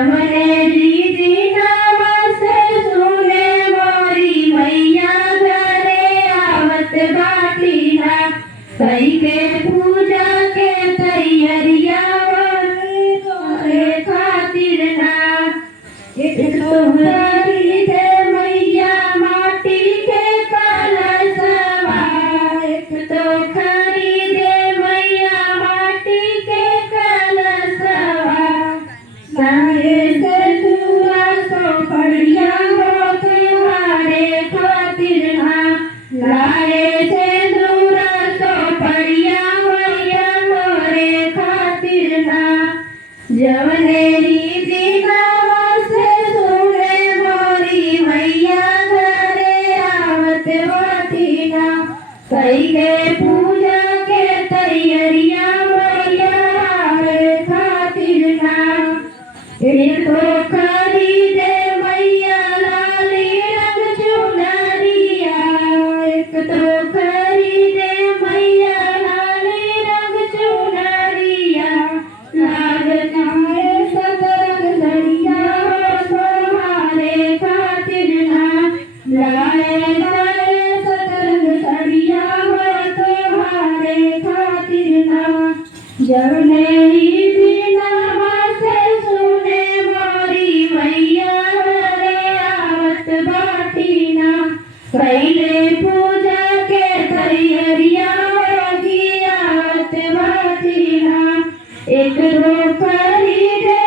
जवने दीदी नमस्ते सुने मोरी मैया घरे आवत बाटी ना कई के पूजा के तैयारिया तोरे खातिर ना एक तो हरी दे मैया माटी के कलशवा एक तो खरीदे मैया माटी के कलशवा सारे से दूरा सो पड़िया हो तुम्हारे खातिर ना लाए से दूरा सो पड़िया मैया मोरे खातिर ना जवने रीति नमस्ते सुने मोरी मैया घरे आवत बाटी ना कई के पूजा के तैयारिया मैया आवे खातिर ना एक तो खरीदे मैया लाली रंग चुनरिया एक तो खरीदे मैया लाली रंग चुनरिया लागता है सतरंग सड़िया तुम्हारे खातिर ना लाए लाए सतरंग सड़िया तुम्हारे खातिर ना जवने रीति नमस्ते सुने मोरी मैया घरे आवत बाटी ना कैले पूजा के तैयारिया होगी आवत बाटी ना एक दो खरीदे